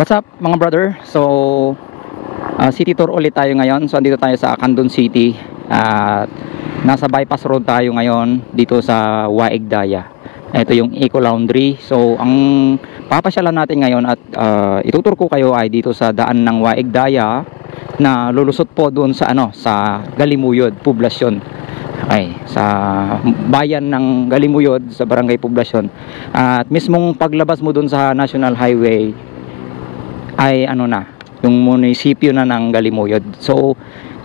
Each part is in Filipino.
What's up mga brother? So city tour ulit tayo ngayon. So andito tayo sa Candon City at nasa bypass road tayo ngayon dito sa Waigdaya. Ito yung Eco Laundry. So ang papasyalan natin ngayon at itutur ko kayo ay dito sa daan ng Waigdaya na lulusot po doon sa sa Galimuyod, Poblasyon. Okay, sa bayan ng Galimuyod, sa Barangay Poblasyon. At mismong paglabas mo doon sa National Highway ay yung munisipyo na ng Galimuyod. So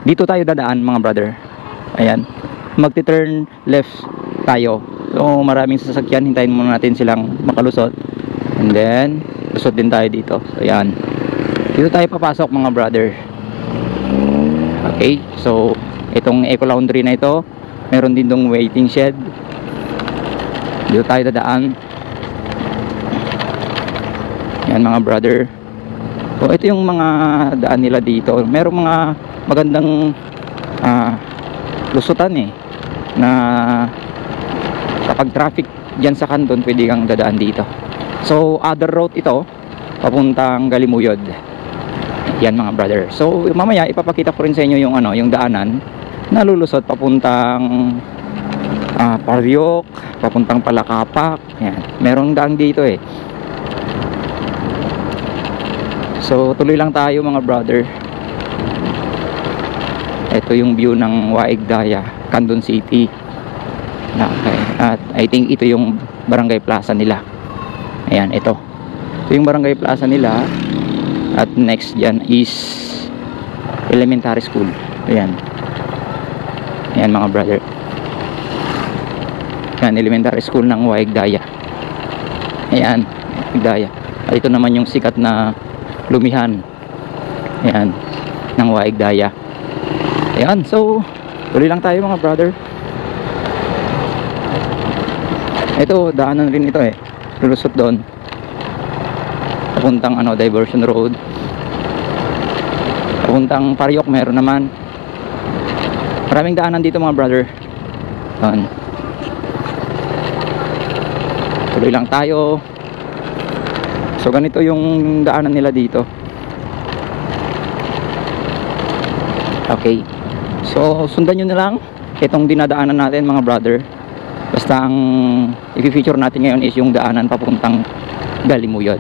dito tayo dadaan mga brother. Ayan, magti-turn left tayo. So maraming sasakyan, hintayin muna natin silang makalusot and then lusot din tayo dito. So ayan, dito tayo papasok mga brother. Okay, so itong Eco Laundry na ito, meron din dong waiting shed. Dito tayo dadaan. Yan mga brother. So ito yung mga daan nila dito. Merong mga magandang lusutan na kapag traffic dyan sa Candon, pwede kang dadaan dito. So other route ito papuntang Galimuyod. Yan mga brother. So mamaya ipapakita ko rin sa inyo yung yung daanan na lulusot papuntang Paryok, papuntang Palakapak. Yan, merong daan dito So tuloy lang tayo mga brother. Ito yung view ng Waigdaya, Candon City. Okay. At I think ito yung barangay plaza nila. Ayan, ito yung barangay plaza nila. At next dyan is elementary school. Ayan. Ayan mga brother. Ayan, elementary school ng Waigdaya. Ayan, Waigdaya. At ito naman yung sikat na lumihan. Ayan, ng Waigdaya. Ayan, so tuloy lang tayo mga brother. Ito, daanan rin ito lulusot doon papuntang diversion road. Papuntang Paryok meron naman. Maraming daanan dito mga brother. Ayan. Tuloy lang tayo. So ganito yung daanan nila dito. Okay, so sundan nyo na lang itong dinadaanan natin mga brother. Basta ang i-feature natin ngayon is yung daanan papuntang Galimuyod.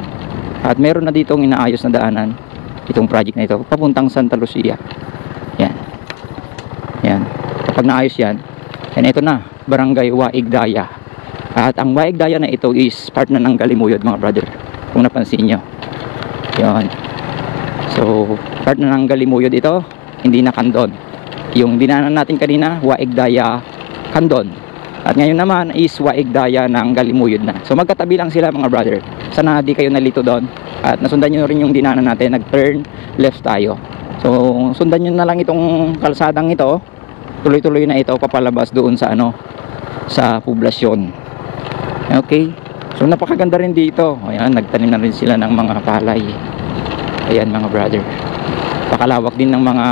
At meron na ditong inaayos na daanan, itong project na ito papuntang Santa Lucia. Yan. Yan, kapag naayos yan, and ito na, Barangay Waigdaya. At ang Waigdaya na ito is part na ng Galimuyod mga brother, kung napansin nyo. Yan. So part na ng Galimuyod ito, hindi na Candon. Yung dinaanan natin kanina, Waigdaya, Candon. At ngayon naman is Waigdaya ng Galimuyod na. So magkatabi lang sila mga brother. Sana di kayo nalito doon. At nasundan nyo rin yung dinaanan natin, nag-turn left tayo. So sundan nyo na lang itong kalsadang ito. Tuloy-tuloy na ito papalabas doon sa sa Poblasyon. Okay, so napakaganda rin dito. Ayan, nagtanim na rin sila ng mga palay. Ayan mga brother, pakalawak din ng mga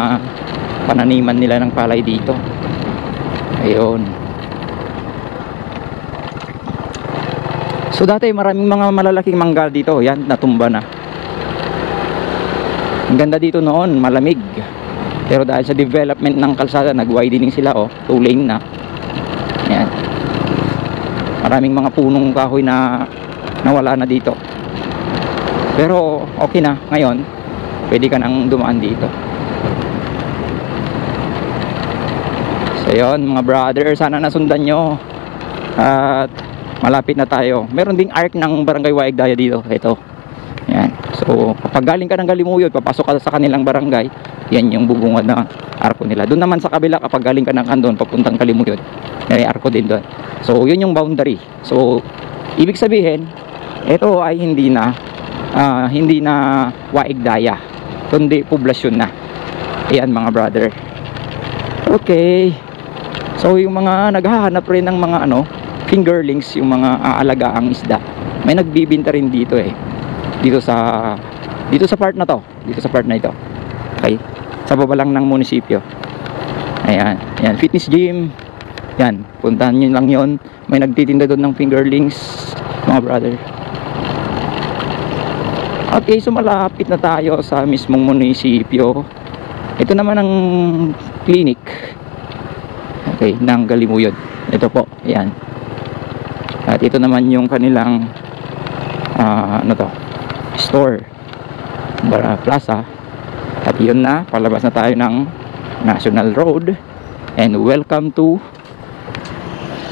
pananiman nila ng palay dito. Ayun. So dati maraming mga malalaking mangga dito. Yan, natumba na. Ang ganda dito noon, malamig. Pero dahil sa development ng kalsada, nag-widening sila 2 lane na. Ayan. Maraming mga punong kahoy na nawala na dito. Pero okay na ngayon, pwede ka nang dumaan dito. So yun mga brother, sana nasundan nyo. At malapit na tayo. Meron ding arc ng Barangay Waigdaya dito. Ito. Yan. So kapag galing ka ng Galimuyod, papasok ka sa kanilang barangay, yan yung bubungad na arko nila. Doon naman sa kabila, kapag galing ka ng Candon papuntang Galimuyod, may arko din doon. So yun yung boundary. So ibig sabihin, ito ay hindi na Waigdaya, kundi Poblasyon na. Ayan mga brother. Okay, so yung mga naghahanap rin ng mga fingerlings, yung mga aalagaang isda, may nagbibinta rin dito dito sa part na to, dito sa part na ito. Okay, sa baba lang ng munisipyo. Ayan, ayan, fitness gym. Yan, puntahan nyo lang yon. May nagtitinda doon ng fingerlings mga brother. Okay, so malapit na tayo sa mismong munisipyo. Ito naman ang clinic, okay, ng Galimuyod. Ito po, yan. At ito naman yung kanilang ano to, store, plaza. At yun na, palabas na tayo ng National Road. And welcome to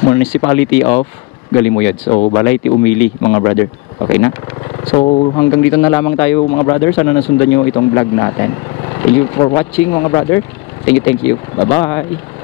Municipality of Galimuyod. So Balay Umili, mga brother. Okay na? So hanggang dito na lamang tayo, mga brother. Sana nasundan nyo itong vlog natin. Thank you for watching, mga brother. Thank you. Bye bye.